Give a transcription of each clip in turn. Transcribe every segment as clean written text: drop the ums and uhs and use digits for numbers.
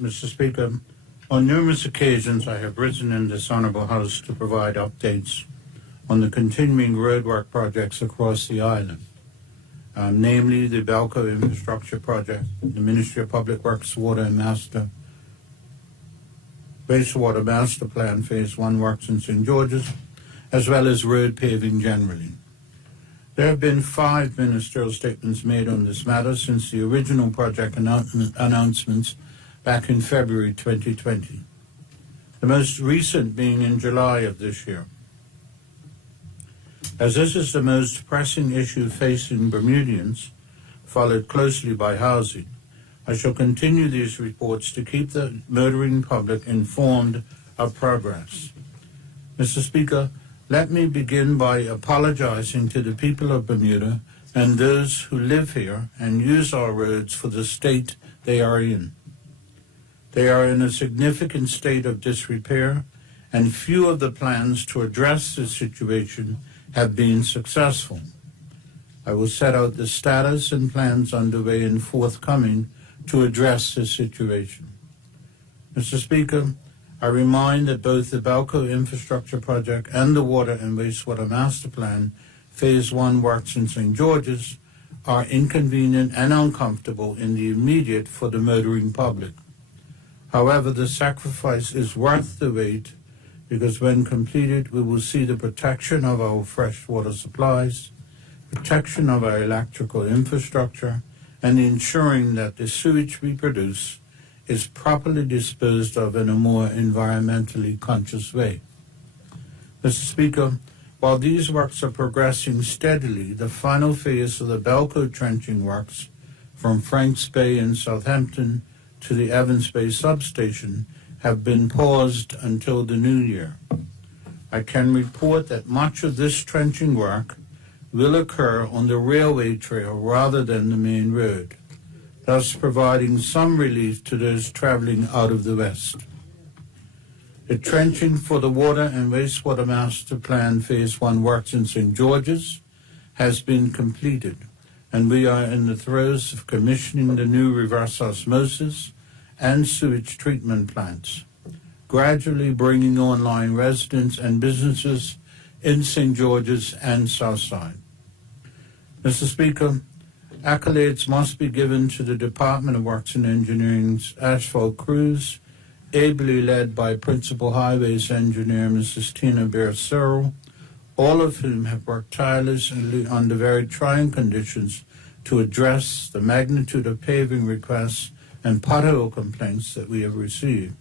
Mr. Speaker, on numerous occasions I have risen in this Honourable House to provide updates on the continuing roadwork projects across the island, namely the Balco Infrastructure Project, the Ministry of Public Works Water and Wastewater Master Plan Phase 1 works in St. George's, as well as road paving generally. There have been 5 ministerial statements made on this matter since the original project announcements back in February 2020, the most recent being in July of this year. As this is the most pressing issue facing Bermudians, followed closely by housing, I shall continue these reports to keep the motoring public informed of progress. Mr. Speaker, let me begin by apologizing to the people of Bermuda and those who live here and use our roads for the state they are in. They are in a significant state of disrepair, and few of the plans to address this situation have been successful. I will set out the status and plans underway and forthcoming to address this situation. Mr. Speaker, I remind that both the Balco Infrastructure Project and the Water and Wastewater Master Plan Phase 1 works in St. George's are inconvenient and uncomfortable in the immediate for the motoring public. However, the sacrifice is worth the wait because when completed, we will see the protection of our freshwater supplies, protection of our electrical infrastructure, and ensuring that the sewage we produce is properly disposed of in a more environmentally conscious way. Mr. Speaker, while these works are progressing steadily, the final phase of the Balco trenching works from Franks Bay in Southampton to the Evans Bay substation have been paused until the new year. I can report that much of this trenching work will occur on the railway trail rather than the main road, thus providing some relief to those traveling out of the west. The trenching for the Water and Wastewater Master Plan Phase 1 works in St. George's has been completed, and we are in the throes of commissioning the new reverse osmosis and sewage treatment plants, gradually bringing online residents and businesses in St. George's and Southside. Mr. Speaker, accolades must be given to the Department of Works and Engineering's asphalt crews, ably led by Principal Highways Engineer Mrs. Tina Bear-Searle, all of whom have worked tirelessly under very trying conditions to address the magnitude of paving requests and pothole complaints that we have received.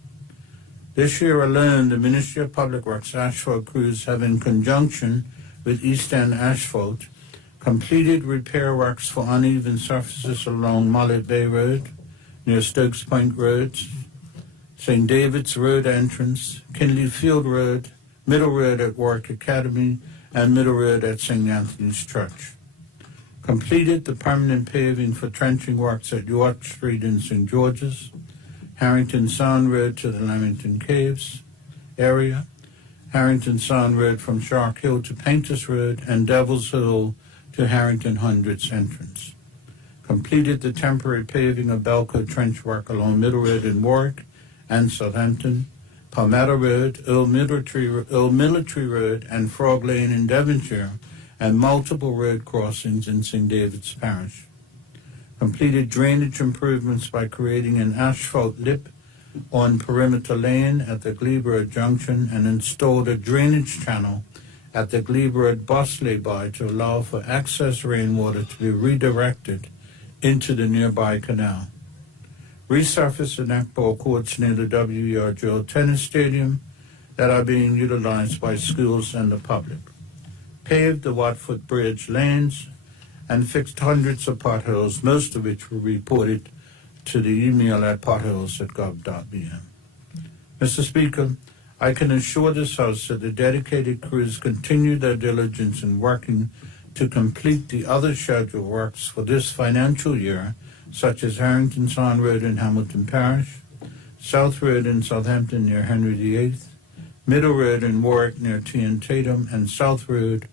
This year alone, the Ministry of Public Works asphalt crews have, in conjunction with East End Asphalt, completed repair works for uneven surfaces along Mullet Bay Road, near Stokes Point Road, St. David's Road entrance, Kinley Field Road, Middle Road at Warwick Academy, and Middle Road at St. Anthony's Church. Completed the permanent paving for trenching works at York Street in St. George's, Harrington Sound Road to the Lamington Caves area, Harrington Sound Road from Shark Hill to Painters Road, and Devil's Hill to Harrington Hundreds entrance. Completed the temporary paving of Balco trench work along Middle Road in Warwick and Southampton, Palmetto Road, Earl Military Road, and Frog Lane in Devonshire, and multiple road crossings in St. David's Parish. Completed drainage improvements by creating an asphalt lip on Perimeter Lane at the Glebe Junction and installed a drainage channel at the Glebe bus lay-by to allow for excess rainwater to be redirected into the nearby canal. Resurfaced the netball courts near the W.E.R. Joe Tennis Stadium that are being utilized by schools and the public. Paved the Watford Bridge lanes and fixed hundreds of potholes, most of which were reported to the email at potholes@gov.bm. Mr. Speaker, I can assure this House that the dedicated crews continue their diligence in working to complete the other scheduled works for this financial year, such as Harrington Sound Road in Hamilton Parish, South Road in Southampton near Henry VIII, Middle Road in Warwick near T and Tatum, and South Road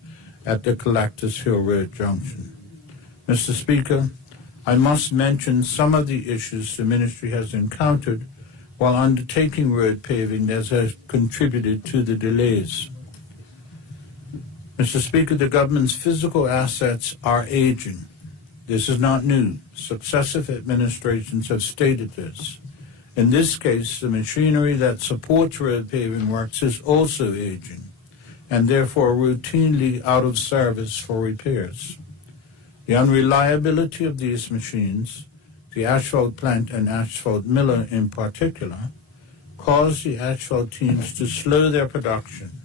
at the Collectors Hill Road Junction. Mr. Speaker, I must mention some of the issues the ministry has encountered while undertaking road paving that has contributed to the delays. Mr. Speaker, the government's physical assets are aging. This is not new. Successive administrations have stated this. In this case, the machinery that supports road paving works is also aging, and therefore routinely out of service for repairs. The unreliability of these machines, the asphalt plant and asphalt miller in particular, caused the asphalt teams to slow their production.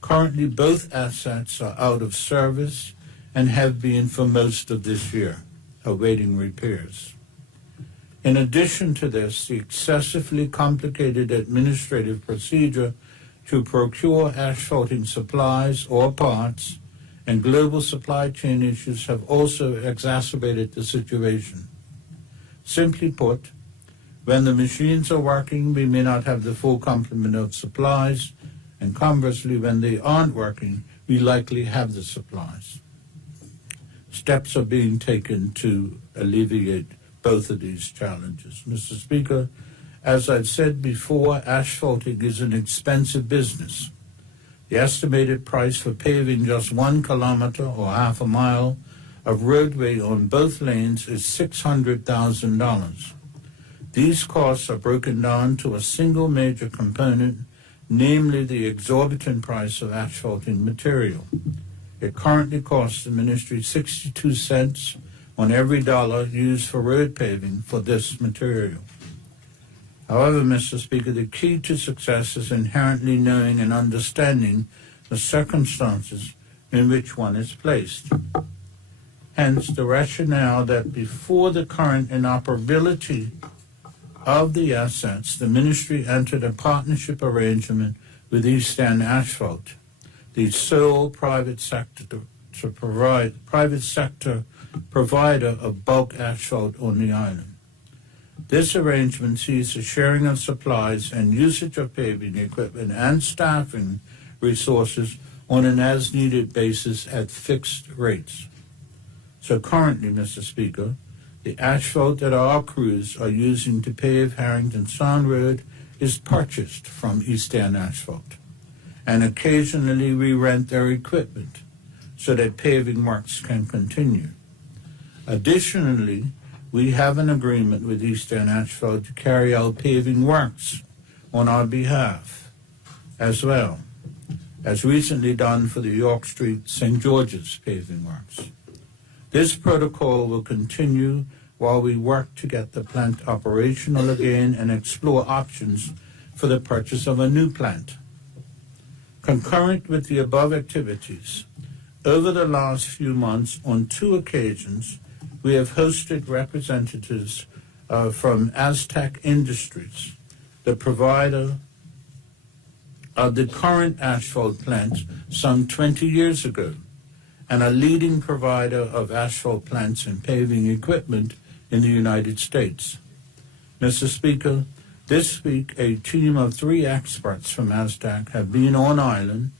Currently, both assets are out of service and have been for most of this year, awaiting repairs. In addition to this, the excessively complicated administrative procedure to procure asphalting supplies or parts and global supply chain issues have also exacerbated the situation. Simply put, when the machines are working, we may not have the full complement of supplies, and conversely, when they aren't working, we likely have the supplies. Steps are being taken to alleviate both of these challenges. Mr. Speaker, as I've said before, asphalting is an expensive business. The estimated price for paving just 1 kilometer or half a mile of roadway on both lanes is $600,000. These costs are broken down to a single major component, namely the exorbitant price of asphalting material. It currently costs the ministry 62 cents on every dollar used for road paving for this material. However, Mr. Speaker, the key to success is inherently knowing and understanding the circumstances in which one is placed. Hence, the rationale that before the current inoperability of the assets, the ministry entered a partnership arrangement with Eastern Asphalt, the sole private sector provider of bulk asphalt on the island. This arrangement sees the sharing of supplies and usage of paving equipment and staffing resources on an as-needed basis at fixed rates. So currently, Mr. Speaker, the asphalt that our crews are using to pave Harrington Sound Road is purchased from Eastern Asphalt, and occasionally we rent their equipment so that paving works can continue. Additionally, we have an agreement with Eastern Asphalt to carry out paving works on our behalf, as well as recently done for the York Street St. George's paving works. This protocol will continue while we work to get the plant operational again and explore options for the purchase of a new plant. Concurrent with the above activities, over the last few months, on 2 occasions, we have hosted representatives from Aztec Industries, the provider of the current asphalt plant some 20 years ago, and a leading provider of asphalt plants and paving equipment in the United States. Mr. Speaker, this week a team of 3 experts from Aztec have been on island,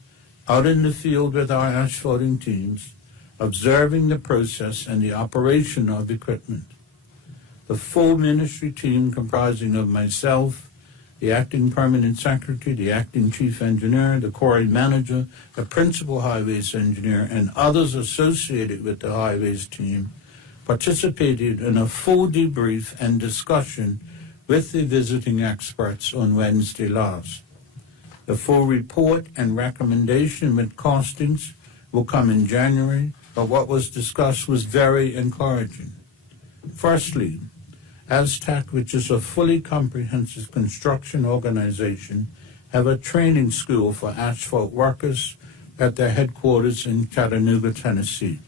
out in the field with our asphalting teams, observing the process and the operation of equipment. The full ministry team, comprising of myself, the acting permanent secretary, the acting chief engineer, the quarry manager, the principal highways engineer, and others associated with the highways team, participated in a full debrief and discussion with the visiting experts on Wednesday last. The full report and recommendation with costings will come in January, but what was discussed was very encouraging. Firstly, Aztec, which is a fully comprehensive construction organization, have a training school for asphalt workers at their headquarters in Chattanooga, Tennessee,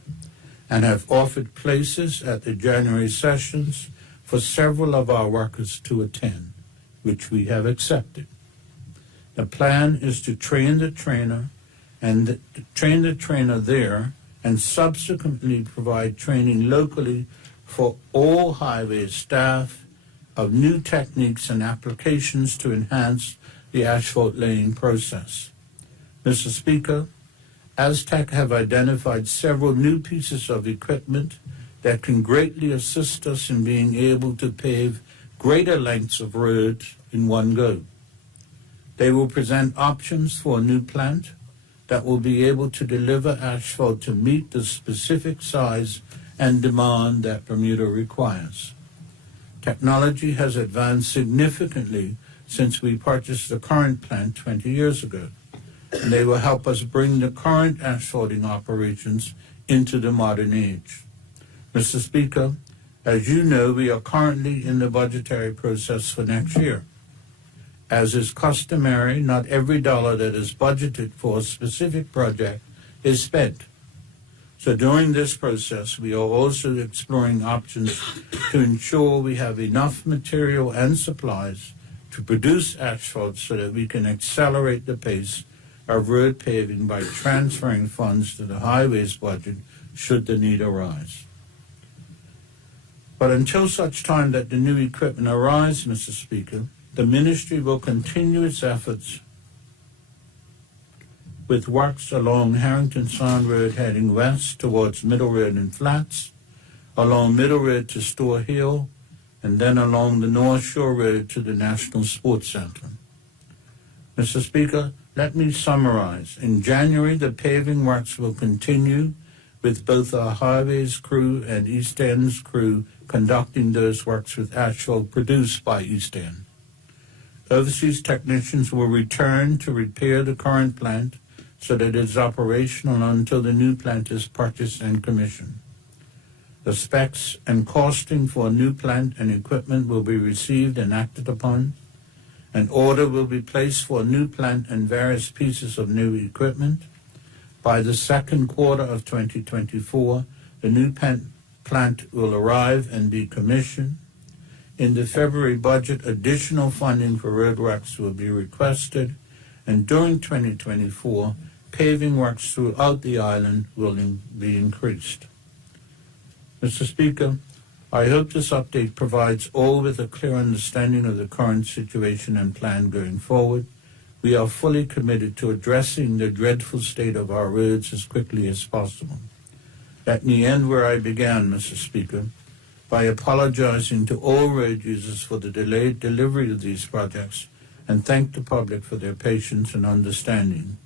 and have offered places at the January sessions for several of our workers to attend, which we have accepted. The plan is to train the trainer there and subsequently provide training locally for all highway staff of new techniques and applications to enhance the asphalt laying process. Mr. Speaker, Aztec have identified several new pieces of equipment that can greatly assist us in being able to pave greater lengths of roads in one go. They will present options for a new plant that will be able to deliver asphalt to meet the specific size and demand that Bermuda requires. Technology has advanced significantly since we purchased the current plant 20 years ago, and they will help us bring the current asphalting operations into the modern age. Mr. Speaker, as you know, we are currently in the budgetary process for next year. As is customary, not every dollar that is budgeted for a specific project is spent. So during this process, we are also exploring options to ensure we have enough material and supplies to produce asphalt so that we can accelerate the pace of road paving by transferring funds to the highways budget should the need arise. But until such time that the new equipment arrives, Mr. Speaker, the ministry will continue its efforts with works along Harrington Sound Road heading west towards Middle Road and Flats, along Middle Road to Store Hill, and then along the North Shore Road to the National Sports Center. Mr. Speaker, let me summarize. In January, the paving works will continue with both our highways crew and East End's crew conducting those works with asphalt produced by East End. Overseas technicians will return to repair the current plant so that it is operational until the new plant is purchased and commissioned. The specs and costing for a new plant and equipment will be received and acted upon. An order will be placed for a new plant and various pieces of new equipment. By the second quarter of 2024, the new plant will arrive and be commissioned. In the February budget, additional funding for roadworks will be requested, and during 2024, paving works throughout the island will be increased. Mr. Speaker, I hope this update provides all with a clear understanding of the current situation and plan going forward. We are fully committed to addressing the dreadful state of our roads as quickly as possible. Let me end where I began, Mr. Speaker, by apologizing to all road users for the delayed delivery of these projects and thank the public for their patience and understanding.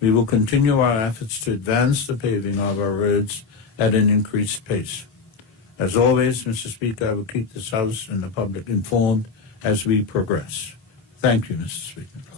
We will continue our efforts to advance the paving of our roads at an increased pace. As always, Mr. Speaker, I will keep this House and the public informed as we progress. Thank you, Mr. Speaker.